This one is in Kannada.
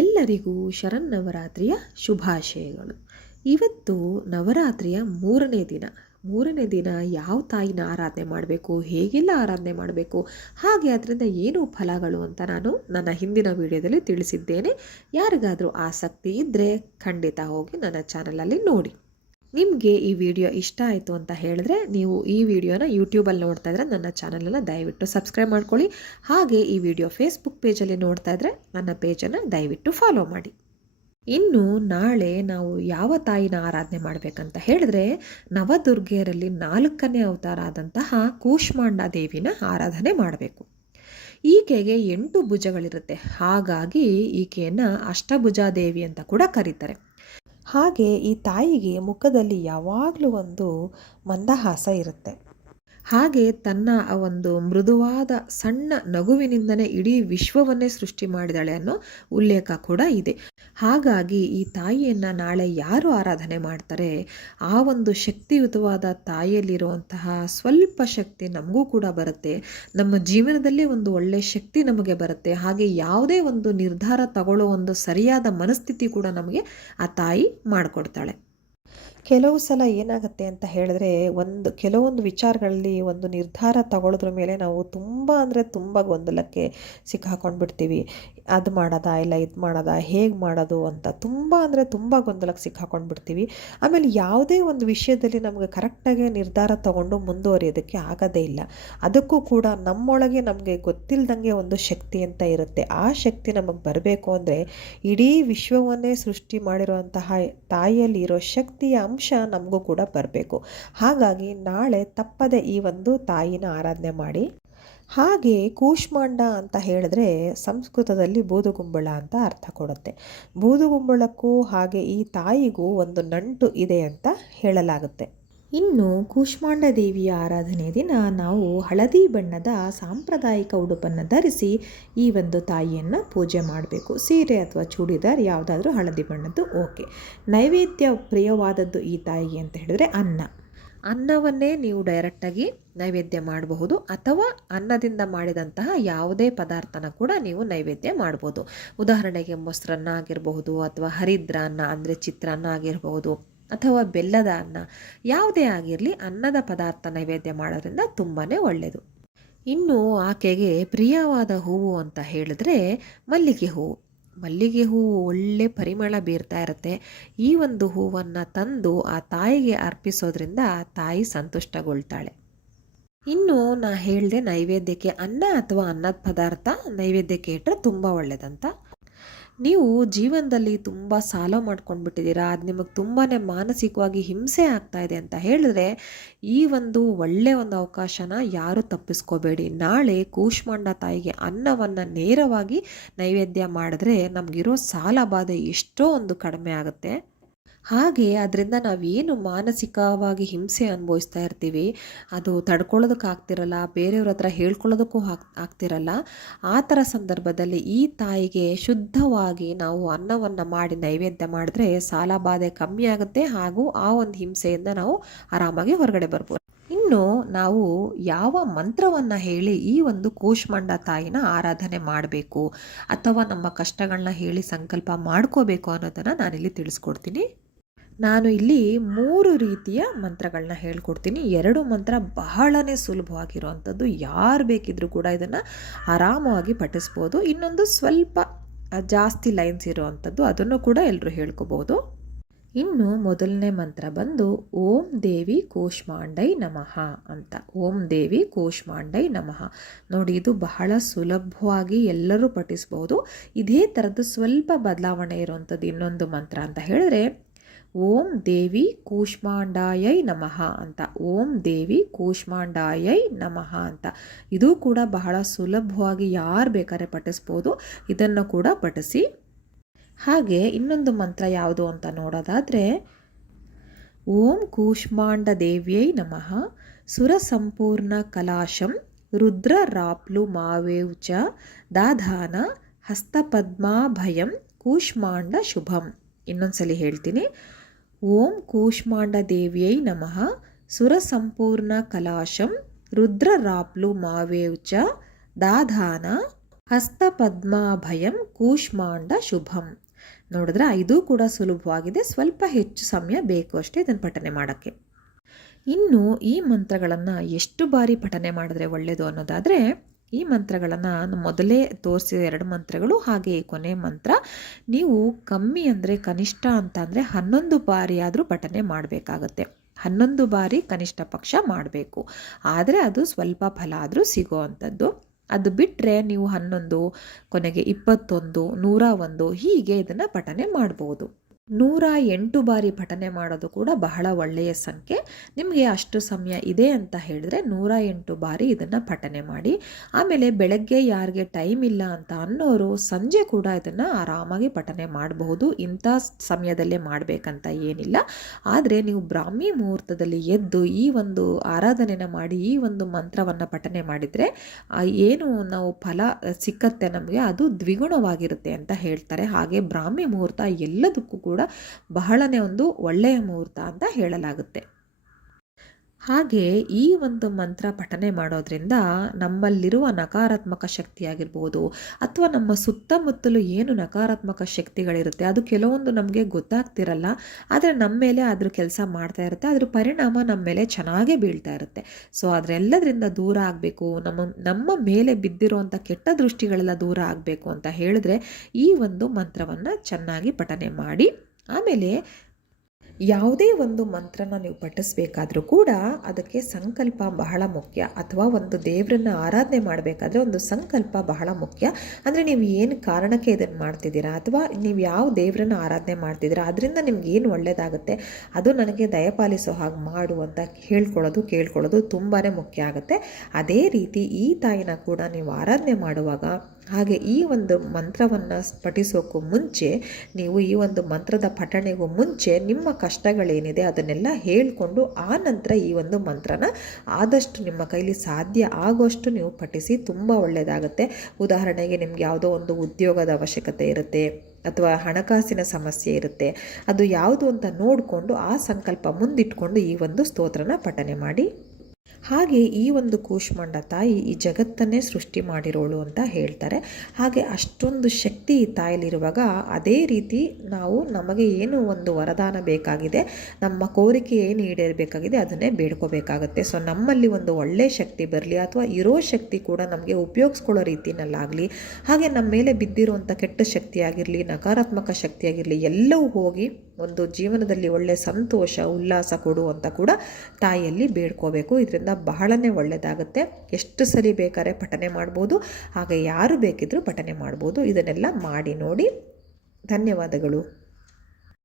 ಎಲ್ಲರಿಗೂ ಶರನ್ನವರಾತ್ರಿಯ ಶುಭಾಶಯಗಳು. ಇವತ್ತು ನವರಾತ್ರಿಯ ಮೂರನೇ ದಿನ. ಮೂರನೇ ದಿನ ಯಾವ ತಾಯಿನ ಆರಾಧನೆ ಮಾಡಬೇಕು, ಹೇಗೆಲ್ಲ ಆರಾಧನೆ ಮಾಡಬೇಕು, ಹಾಗೆ ಅದರಿಂದ ಏನು ಫಲಗಳು ಅಂತ ನಾನು ನನ್ನ ಹಿಂದಿನ ವಿಡಿಯೋದಲ್ಲಿ ತಿಳಿಸಿದ್ದೇನೆ. ಯಾರಿಗಾದರೂ ಆಸಕ್ತಿ ಇದ್ದರೆ ಖಂಡಿತ ಹೋಗಿ ನನ್ನ ಚಾನಲಲ್ಲಿ ನೋಡಿ. ನಿಮಗೆ ಈ ವಿಡಿಯೋ ಇಷ್ಟ ಆಯಿತು ಅಂತ ಹೇಳಿದ್ರೆ ನೀವು ಈ ವಿಡಿಯೋನ ಯೂಟ್ಯೂಬಲ್ಲಿ ನೋಡ್ತಾ ಇದ್ರೆ ನನ್ನ ಚಾನಲನ್ನು ದಯವಿಟ್ಟು ಸಬ್ಸ್ಕ್ರೈಬ್ ಮಾಡ್ಕೊಳ್ಳಿ. ಹಾಗೆ ಈ ವಿಡಿಯೋ ಫೇಸ್ಬುಕ್ ಪೇಜಲ್ಲಿ ನೋಡ್ತಾ ಇದ್ರೆ ನನ್ನ ಪೇಜನ್ನು ದಯವಿಟ್ಟು ಫಾಲೋ ಮಾಡಿ. ಇನ್ನು ನಾಳೆ ನಾವು ಯಾವ ತಾಯಿನ ಆರಾಧನೆ ಮಾಡಬೇಕಂತ ಹೇಳಿದ್ರೆ ನವದುರ್ಗೆಯರಲ್ಲಿ ನಾಲ್ಕನೇ ಅವತಾರ ಆದಂತಹ ಕೂಷ್ಮಾಂಡ ದೇವಿನ ಆರಾಧನೆ ಮಾಡಬೇಕು. ಈಕೆಗೆ ಎಂಟು ಭುಜಗಳಿರುತ್ತೆ. ಹಾಗಾಗಿ ಈಕೆಯನ್ನು ಅಷ್ಟಭುಜಾದೇವಿ ಅಂತ ಕೂಡ ಕರೀತಾರೆ. ಹಾಗೆ ಈ ತಾಯಿಗೆ ಮುಖದಲ್ಲಿ ಯಾವಾಗಲೂ ಒಂದು ಮಂದಹಾಸ ಇರುತ್ತೆ. ಹಾಗೆ ತನ್ನ ಆ ಒಂದು ಮೃದುವಾದ ಸಣ್ಣ ನಗುವಿನಿಂದನೇ ಇಡೀ ವಿಶ್ವವನ್ನೇ ಸೃಷ್ಟಿ ಮಾಡಿದಾಳೆ ಅನ್ನೋ ಉಲ್ಲೇಖ ಕೂಡ ಇದೆ. ಹಾಗಾಗಿ ಈ ತಾಯಿಯನ್ನು ನಾಳೆ ಯಾರು ಆರಾಧನೆ ಮಾಡ್ತಾರೆ? ಆ ಒಂದು ಶಕ್ತಿಯುತವಾದ ತಾಯಿಯಲ್ಲಿರುವಂತಹ ಸ್ವಲ್ಪ ಶಕ್ತಿ ನಮಗೂ ಕೂಡ ಬರುತ್ತೆ. ನಮ್ಮ ಜೀವನದಲ್ಲಿ ಒಂದು ಒಳ್ಳೆಯ ಶಕ್ತಿ ನಮಗೆ ಬರುತ್ತೆ. ಹಾಗೆ ಯಾವುದೇ ಒಂದು ನಿರ್ಧಾರ ತಗೊಳ್ಳೋ ಒಂದು ಸರಿಯಾದ ಮನಸ್ಥಿತಿ ಕೂಡ ನಮಗೆ ಆ ತಾಯಿ ಮಾಡಿಕೊಡ್ತಾಳೆ. ಕೆಲವು ಸಲ ಏನಾಗುತ್ತೆ ಅಂತ ಹೇಳಿದ್ರೆ ಒಂದು ಕೆಲವೊಂದು ವಿಚಾರಗಳಲ್ಲಿ ಒಂದು ನಿರ್ಧಾರ ತಗೊಳ್ಳೋದ್ರ ಮೇಲೆ ನಾವು ತುಂಬ ಅಂದರೆ ತುಂಬ ಗೊಂದಲಕ್ಕೆ ಸಿಕ್ಕಾಕೊಂಡು ಬಿಡ್ತೀವಿ ಅದು ಮಾಡೋದಾ ಇಲ್ಲ ಇದು ಮಾಡೋದಾ, ಹೇಗೆ ಮಾಡೋದು ಅಂತ ತುಂಬ ಅಂದರೆ ತುಂಬ ಗೊಂದಲಕ್ಕೆ ಸಿಕ್ಕಾಕೊಂಡು ಬಿಡ್ತೀವಿ ಆಮೇಲೆ ಯಾವುದೇ ಒಂದು ವಿಷಯದಲ್ಲಿ ನಮಗೆ ಕರೆಕ್ಟಾಗಿ ನಿರ್ಧಾರ ತಗೊಂಡು ಮುಂದುವರಿಯೋದಕ್ಕೆ ಆಗೋದೇ ಇಲ್ಲ. ಅದಕ್ಕೂ ಕೂಡ ನಮ್ಮೊಳಗೆ ನಮಗೆ ಗೊತ್ತಿಲ್ಲದಂಗೆ ಒಂದು ಶಕ್ತಿ ಅಂತ ಇರುತ್ತೆ. ಆ ಶಕ್ತಿ ನಮಗೆ ಬರಬೇಕು ಅಂದರೆ ಇಡೀ ವಿಶ್ವವನ್ನೇ ಸೃಷ್ಟಿ ಮಾಡಿರುವಂತಹ ತಾಯಿಯಲ್ಲಿ ಇರೋ ಶಕ್ತಿಯ ಅಂಶ ನಮಗೂ ಕೂಡ ಬರಬೇಕು. ಹಾಗಾಗಿ ನಾಳೆ ತಪ್ಪದೆ ಈ ಒಂದು ತಾಯಿನ ಆರಾಧನೆ ಮಾಡಿ. ಹಾಗೆ ಕೂಷ್ಮಾಂಡ ಅಂತ ಹೇಳಿದ್ರೆ ಸಂಸ್ಕೃತದಲ್ಲಿ ಬೂದುಗುಂಬಳ ಅಂತ ಅರ್ಥ ಕೊಡುತ್ತೆ. ಬೂದುಗುಂಬಳಕ್ಕೂ ಹಾಗೆ ಈ ತಾಯಿಗೂ ಒಂದು ನಂಟು ಇದೆ ಅಂತ ಹೇಳಲಾಗುತ್ತೆ. ಇನ್ನು ಕೂಷ್ಮಾಂಡ ದೇವಿಯ ಆರಾಧನೆ ದಿನ ನಾವು ಹಳದಿ ಬಣ್ಣದ ಸಾಂಪ್ರದಾಯಿಕ ಉಡುಪನ್ನು ಧರಿಸಿ ಈ ಒಂದು ತಾಯಿಯನ್ನು ಪೂಜೆ ಮಾಡಬೇಕು. ಸೀರೆ ಅಥವಾ ಚೂಡಿದಾರ್ ಯಾವುದಾದ್ರೂ ಹಳದಿ ಬಣ್ಣದ್ದು ಓಕೆ. ನೈವೇದ್ಯ ಪ್ರಿಯವಾದದ್ದು ಈ ತಾಯಿಗೆ ಅಂತ ಹೇಳಿದ್ರೆ ಅನ್ನ. ಅನ್ನವನ್ನೇ ನೀವು ಡೈರೆಕ್ಟಾಗಿ ನೈವೇದ್ಯ ಮಾಡಬಹುದು ಅಥವಾ ಅನ್ನದಿಂದ ಮಾಡಿದಂತಹ ಯಾವುದೇ ಪದಾರ್ಥನ ಕೂಡ ನೀವು ನೈವೇದ್ಯ ಮಾಡ್ಬೋದು. ಉದಾಹರಣೆಗೆ ಮೊಸರನ್ನ ಆಗಿರಬಹುದು ಅಥವಾ ಹರಿದ್ರ ಅನ್ನ ಅಂದರೆ ಚಿತ್ರಾನ್ನ ಆಗಿರಬಹುದು ಅಥವಾ ಬೆಲ್ಲದ ಅನ್ನ, ಯಾವುದೇ ಆಗಿರಲಿ ಅನ್ನದ ಪದಾರ್ಥ ನೈವೇದ್ಯ ಮಾಡೋದ್ರಿಂದ ತುಂಬಾ ಒಳ್ಳೆಯದು ಇನ್ನು ಆಕೆಗೆ ಪ್ರಿಯವಾದ ಹೂವು ಅಂತ ಹೇಳಿದ್ರೆ ಮಲ್ಲಿಗೆ ಹೂವು. ಮಲ್ಲಿಗೆ ಹೂವು ಒಳ್ಳೆ ಪರಿಮಳ ಬೀರ್ತಾ ಇರುತ್ತೆ. ಈ ಒಂದು ಹೂವನ್ನು ತಂದು ಆ ತಾಯಿಗೆ ಅರ್ಪಿಸೋದ್ರಿಂದ ತಾಯಿ ಸಂತುಷ್ಟಗೊಳ್ತಾಳೆ. ಇನ್ನು ನಾ ಹೇಳಿದೆ ನೈವೇದ್ಯಕ್ಕೆ ಅನ್ನ ಅಥವಾ ಅನ್ನದ ಪದಾರ್ಥ ನೈವೇದ್ಯಕ್ಕೆ ಇಟ್ಟರೆ ತುಂಬ ಒಳ್ಳೆಯದಂತ ನೀವು ಜೀವನದಲ್ಲಿ ತುಂಬ ಸಾಲ ಮಾಡ್ಕೊಂಡ್ಬಿಟ್ಟಿದ್ದೀರಾ? ಅದು ನಿಮಗೆ ತುಂಬಾ ಮಾನಸಿಕವಾಗಿ ಹಿಂಸೆ ಆಗ್ತಾ ಇದೆ ಅಂತ ಹೇಳಿದ್ರೆ, ಈ ಒಂದು ಒಳ್ಳೆಯ ಒಂದು ಅವಕಾಶನ ಯಾರು ತಪ್ಪಿಸ್ಕೋಬೇಡಿ. ನಾಳೆ ಕೂಷ್ಮಾಂಡ ತಾಯಿಗೆ ಅನ್ನವನ್ನು ನೇರವಾಗಿ ನೈವೇದ್ಯ ಮಾಡಿದ್ರೆ ನಮಗಿರೋ ಸಾಲ ಬಾಧೆ ಎಷ್ಟೋ ಒಂದು ಕಡಿಮೆ ಆಗುತ್ತೆ. ಹಾಗೆ ಅದರಿಂದ ನಾವೇನು ಮಾನಸಿಕವಾಗಿ ಹಿಂಸೆ ಅನುಭವಿಸ್ತಾ ಇರ್ತೀವಿ, ಅದು ತಡ್ಕೊಳ್ಳೋದಕ್ಕೆ ಆಗ್ತಿರಲ್ಲ, ಬೇರೆಯವ್ರ ಹತ್ರ ಹೇಳ್ಕೊಳ್ಳೋದಕ್ಕೂ ಹಾಕ್, ಆಗ್ತಿರಲ್ಲ. ಆ ಥರ ಸಂದರ್ಭದಲ್ಲಿ ಈ ತಾಯಿಗೆ ಶುದ್ಧವಾಗಿ ನಾವು ಅನ್ನವನ್ನು ಮಾಡಿ ನೈವೇದ್ಯ ಮಾಡಿದ್ರೆ ಸಾಲ ಬಾಧೆ ಕಮ್ಮಿ ಆಗುತ್ತೆ ಹಾಗೂ ಆ ಒಂದು ಹಿಂಸೆಯಿಂದ ನಾವು ಆರಾಮಾಗಿ ಹೊರಗಡೆ ಬರ್ಬೋದು. ಇನ್ನು ನಾವು ಯಾವ ಮಂತ್ರವನ್ನು ಹೇಳಿ ಈ ಒಂದು ಕೂಷ್ಮಾಂಡ ತಾಯಿನ ಆರಾಧನೆ ಮಾಡಬೇಕು ಅಥವಾ ನಮ್ಮ ಕಷ್ಟಗಳನ್ನ ಹೇಳಿ ಸಂಕಲ್ಪ ಮಾಡ್ಕೋಬೇಕು ಅನ್ನೋದನ್ನು ನಾನಿಲ್ಲಿ ತಿಳಿಸ್ಕೊಡ್ತೀನಿ. ನಾನು ಇಲ್ಲಿ ಮೂರು ರೀತಿಯ ಮಂತ್ರಗಳನ್ನ ಹೇಳ್ಕೊಡ್ತೀನಿ. ಎರಡು ಮಂತ್ರ ಬಹಳನೇ ಸುಲಭವಾಗಿರುವಂಥದ್ದು. ಯಾರು ಬೇಕಿದ್ರೂ ಕೂಡ ಇದನ್ನು ಆರಾಮವಾಗಿ ಪಠಿಸ್ಬೋದು. ಇನ್ನೊಂದು ಸ್ವಲ್ಪ ಜಾಸ್ತಿ ಲೈನ್ಸ್ ಇರುವಂಥದ್ದು ಅದನ್ನು ಕೂಡ ಎಲ್ಲರೂ ಹೇಳ್ಕೋಬೋದು. ಇನ್ನು ಮೊದಲನೇ ಮಂತ್ರ ಬಂದು ಓಂ ದೇವಿ ಕೋಶ್ಮಾಂಡೈ ನಮಃ ಅಂತ. ಓಂ ದೇವಿ ಕೋಶ್ಮಾಂಡೈ ನಮಃ. ನೋಡಿ, ಇದು ಬಹಳ ಸುಲಭವಾಗಿ ಎಲ್ಲರೂ ಪಠಿಸ್ಬೋದು. ಇದೇ ಥರದ್ದು ಸ್ವಲ್ಪ ಬದಲಾವಣೆ ಇರುವಂಥದ್ದು ಇನ್ನೊಂದು ಮಂತ್ರ ಅಂತ ಹೇಳಿದ್ರೆ ಓಂ ದೇವಿ ಕೂಷ್ಮಾಂಡಾಯೈ ನಮಃ ಅಂತ. ಓಂ ದೇವಿ ಕೂಷ್ಮಾಂಡಾಯೈ ನಮಃ ಅಂತ. ಇದು ಕೂಡ ಬಹಳ ಸುಲಭವಾಗಿ ಯಾರು ಬೇಕಾದ್ರೆ ಪಠಿಸ್ಬೋದು. ಇದನ್ನು ಕೂಡ ಪಠಿಸಿ. ಹಾಗೆ ಇನ್ನೊಂದು ಮಂತ್ರ ಯಾವುದು ಅಂತ ನೋಡೋದಾದರೆ, ಓಂ ಕೂಷ್ಮಾಂಡ ದೇವ್ಯೈ ನಮಃ, ಸುರ ಸಂಪೂರ್ಣ ಕಲಾಶಂ, ರುದ್ರ ರಾಪ್ಲು ಮಾವೇವ್ಚ ದಾಧಾನ ಹಸ್ತಪದ್ಮಾಭಯಂ ಕೂಷ್ಮಾಂಡ ಶುಭಂ. ಇನ್ನೊಂದ್ಸಲಿ ಹೇಳ್ತೀನಿ. ಓಂ ಕೂಷ್ಮಾಂಡ ದೇವಿಯೈ ನಮಃ. ಸುರಸಂಪೂರ್ಣ ಕಲಾಶಂ ರುದ್ರರಾಪ್ಲು ಮಾವೇವ್ ಚ ದಾಧಾನ ಹಸ್ತಪದ್ಮಾಭಯಂ ಕೂಷ್ಮಾಂಡ ಶುಭಂ. ನೋಡಿದ್ರೆ ಇದು ಕೂಡ ಸುಲಭವಾಗಿದೆ. ಸ್ವಲ್ಪ ಹೆಚ್ಚು ಸಮಯ ಬೇಕು ಅಷ್ಟೇ ಇದನ್ನು ಪಠನೆ ಮಾಡೋಕ್ಕೆ. ಇನ್ನು ಈ ಮಂತ್ರಗಳನ್ನು ಎಷ್ಟು ಬಾರಿ ಪಠನೆ ಮಾಡಿದ್ರೆ ಒಳ್ಳೆಯದು ಅನ್ನೋದಾದರೆ ಈ ಮಂತ್ರಗಳನ್ನು ನಾನು ಮೊದಲೇ ತೋರಿಸಿದ ಎರಡು ಮಂತ್ರಗಳು ಹಾಗೆ ಕೊನೆ ಮಂತ್ರ. ನೀವು ಕಮ್ಮಿ ಅಂದರೆ ಕನಿಷ್ಠ ಅಂತ ಅಂದರೆ ಹನ್ನೊಂದು ಬಾರಿ ಆದರೂ ಪಠನೆ ಮಾಡಬೇಕಾಗತ್ತೆ. ಹನ್ನೊಂದು ಬಾರಿ ಕನಿಷ್ಠ ಪಕ್ಷ ಮಾಡಬೇಕು. ಆದರೆ ಅದು ಸ್ವಲ್ಪ ಫಲ ಆದರೂ ಸಿಗೋ ಅಂಥದ್ದು. ಅದು ಬಿಟ್ಟರೆ ನೀವು ಹನ್ನೊಂದು, ಕೊನೆಗೆ ಇಪ್ಪತ್ತೊಂದು, ನೂರ ಒಂದು ಹೀಗೆ ಇದನ್ನು ಪಠನೆ ಮಾಡ್ಬೋದು. ನೂರ ಎಂಟು ಬಾರಿ ಪಠನೆ ಮಾಡೋದು ಕೂಡ ಬಹಳ ಒಳ್ಳೆಯ ಸಂಖ್ಯೆ. ನಿಮಗೆ ಅಷ್ಟು ಸಮಯ ಇದೆ ಅಂತ ಹೇಳಿದ್ರೆ ನೂರ ಎಂಟು ಬಾರಿ ಇದನ್ನು ಪಠನೆ ಮಾಡಿ. ಆಮೇಲೆ ಬೆಳಗ್ಗೆ ಯಾರಿಗೆ ಟೈಮ್ ಇಲ್ಲ ಅಂತ ಅನ್ನೋರು ಸಂಜೆ ಕೂಡ ಇದನ್ನು ಆರಾಮಾಗಿ ಪಠನೆ ಮಾಡಬಹುದು. ಇಂಥ ಸಮಯದಲ್ಲೇ ಮಾಡಬೇಕಂತ ಏನಿಲ್ಲ. ಆದರೆ ನೀವು ಬ್ರಾಹ್ಮಿ ಮುಹೂರ್ತದಲ್ಲಿ ಎದ್ದು ಈ ಒಂದು ಆರಾಧನೆನ ಮಾಡಿ, ಈ ಒಂದು ಮಂತ್ರವನ್ನು ಪಠನೆ ಮಾಡಿದರೆ ಏನು ನಾವು ಫಲ ಸಿಕ್ಕತ್ತೆ ನಮಗೆ ಅದು ದ್ವಿಗುಣವಾಗಿರುತ್ತೆ ಅಂತ ಹೇಳ್ತಾರೆ. ಹಾಗೆ ಬ್ರಾಹ್ಮಿ ಮುಹೂರ್ತ ಎಲ್ಲದಕ್ಕೂ ಕೂಡ ಕೂಡ ಬಹಳನೇ ಒಂದು ಒಳ್ಳೆಯ ಮುಹೂರ್ತ ಅಂತ ಹೇಳಲಾಗುತ್ತೆ. ಹಾಗೆ ಈ ಒಂದು ಮಂತ್ರ ಪಠನೆ ಮಾಡೋದ್ರಿಂದ ನಮ್ಮಲ್ಲಿರುವ ನಕಾರಾತ್ಮಕ ಶಕ್ತಿಯಾಗಿರ್ಬೋದು ಅಥವಾ ನಮ್ಮ ಸುತ್ತಮುತ್ತಲು ಏನು ನಕಾರಾತ್ಮಕ ಶಕ್ತಿಗಳಿರುತ್ತೆ ಅದು ಕೆಲವೊಂದು ನಮಗೆ ಗೊತ್ತಾಗ್ತಿರಲ್ಲ, ಆದರೆ ನಮ್ಮ ಮೇಲೆ ಅದ್ರ ಕೆಲಸ ಮಾಡ್ತಾ ಇರುತ್ತೆ ಅದ್ರ ಪರಿಣಾಮ ನಮ್ಮ ಮೇಲೆ ಚೆನ್ನಾಗೇ ಬೀಳ್ತಾ ಇರುತ್ತೆ. ಸೊ ಅದರೆಲ್ಲದರಿಂದ ದೂರ ಆಗಬೇಕು, ನಮ್ಮ ನಮ್ಮ ಮೇಲೆ ಬಿದ್ದಿರುವಂಥ ಕೆಟ್ಟ ದೃಷ್ಟಿಗಳೆಲ್ಲ ದೂರ ಆಗಬೇಕು ಅಂತ ಹೇಳಿದ್ರೆ ಈ ಒಂದು ಮಂತ್ರವನ್ನು ಚೆನ್ನಾಗಿ ಪಠನೆ ಮಾಡಿ, ಆಮೇಲೆ ಯಾವುದೇ ಒಂದು ಮಂತ್ರನ ನೀವು ಪಠಿಸ್ಬೇಕಾದ್ರೂ ಕೂಡ ಅದಕ್ಕೆ ಸಂಕಲ್ಪ ಬಹಳ ಮುಖ್ಯ. ಅಥವಾ ಒಂದು ದೇವರನ್ನ ಆರಾಧನೆ ಮಾಡಬೇಕಾದ್ರೆ ಒಂದು ಸಂಕಲ್ಪ ಬಹಳ ಮುಖ್ಯ. ಅಂದರೆ ನೀವು ಏನು ಕಾರಣಕ್ಕೆ ಇದನ್ನು ಮಾಡ್ತಿದ್ದೀರಾ? ಅಥವಾ ನೀವು ಯಾವ ದೇವರನ್ನ ಆರಾಧನೆ ಮಾಡ್ತಿದ್ದೀರಾ? ಅದರಿಂದ ನಿಮ್ಗೆ ಏನು ಒಳ್ಳೆಯದಾಗುತ್ತೆ ಅದು ನನಗೆ ದಯಪಾಲಿಸೋ ಹಾಗೆ ಮಾಡು ಅಂತ ಹೇಳ್ಕೊಳ್ಳೋದು, ಕೇಳ್ಕೊಳ್ಳೋದು ತುಂಬಾ ಮುಖ್ಯ ಆಗುತ್ತೆ. ಅದೇ ರೀತಿ ಈ ತಾಯಿನ ಕೂಡ ನೀವು ಆರಾಧನೆ ಮಾಡುವಾಗ ಹಾಗೆ ಈ ಒಂದು ಮಂತ್ರವನ್ನು ಪಠಿಸೋಕ್ಕೂ ಮುಂಚೆ, ನೀವು ಈ ಒಂದು ಮಂತ್ರದ ಪಠಣೆಗೂ ಮುಂಚೆ ನಿಮ್ಮ ಕಷ್ಟಗಳೇನಿದೆ ಅದನ್ನೆಲ್ಲ ಹೇಳಿಕೊಂಡು ಆ ನಂತರ ಈ ಒಂದು ಮಂತ್ರನ ಆದಷ್ಟು ನಿಮ್ಮ ಕೈಲಿ ಸಾಧ್ಯ ಆಗೋಷ್ಟು ನೀವು ಪಠಿಸಿ ತುಂಬ ಒಳ್ಳೆಯದಾಗುತ್ತೆ. ಉದಾಹರಣೆಗೆ ನಿಮ್ಗೆ ಯಾವುದೋ ಒಂದು ಉದ್ಯೋಗದ ಅವಶ್ಯಕತೆ ಇರುತ್ತೆ ಅಥವಾ ಹಣಕಾಸಿನ ಸಮಸ್ಯೆ ಇರುತ್ತೆ, ಅದು ಯಾವುದು ಅಂತ ನೋಡಿಕೊಂಡು ಆ ಸಂಕಲ್ಪ ಮುಂದಿಟ್ಕೊಂಡು ಈ ಒಂದು ಸ್ತೋತ್ರನ ಪಠನೆ ಮಾಡಿ ಹಾಗೆ ಈ ಒಂದು ಕೂಶ್ಮಂಡ ತಾಯಿ ಈ ಜಗತ್ತನ್ನೇ ಸೃಷ್ಟಿ ಮಾಡಿರೋಳು ಅಂತ ಹೇಳ್ತಾರೆ. ಹಾಗೆ ಅಷ್ಟೊಂದು ಶಕ್ತಿ ಈ ತಾಯಿಲಿರುವಾಗ ಅದೇ ರೀತಿ ನಾವು ನಮಗೆ ಏನು ಒಂದು ವರದಾನ ಬೇಕಾಗಿದೆ, ನಮ್ಮ ಕೋರಿಕೆ ಏನು ಈಡೇರಬೇಕಾಗಿದೆ ಅದನ್ನೇ ಬೇಡ್ಕೋಬೇಕಾಗುತ್ತೆ. ಸೊ ನಮ್ಮಲ್ಲಿ ಒಂದು ಒಳ್ಳೆಯ ಶಕ್ತಿ ಬರಲಿ ಅಥವಾ ಇರೋ ಶಕ್ತಿ ಕೂಡ ನಮಗೆ ಉಪಯೋಗಿಸ್ಕೊಳ್ಳೋ ರೀತಿಯಲ್ಲಾಗಲಿ ಹಾಗೆ ನಮ್ಮ ಮೇಲೆ ಬಿದ್ದಿರುವಂಥ ಕೆಟ್ಟ ಶಕ್ತಿಯಾಗಿರಲಿ, ನಕಾರಾತ್ಮಕ ಶಕ್ತಿಯಾಗಿರಲಿ ಎಲ್ಲವೂ ಹೋಗಿ ಒಂದು ಜೀವನದಲ್ಲಿ ಒಳ್ಳೆಯ ಸಂತೋಷ, ಉಲ್ಲಾಸ ಕೊಡು ಅಂತ ಕೂಡ ತಾಯಿಯಲ್ಲಿ ಬೇಡ್ಕೋಬೇಕು. ಇದರಿಂದ ಬಹಳನೇ ಒಳ್ಳೆಯದಾಗುತ್ತೆ ಎಷ್ಟು ಸರಿ ಬೇಕಾದ್ರೆ ಪಠನೆ ಮಾಡ್ಬೋದು. ಹಾಗೆ ಯಾರು ಬೇಕಿದ್ದರೂ ಪಠನೆ ಮಾಡ್ಬೋದು. ಇದನ್ನೆಲ್ಲ ಮಾಡಿ ನೋಡಿ. ಧನ್ಯವಾದಗಳು.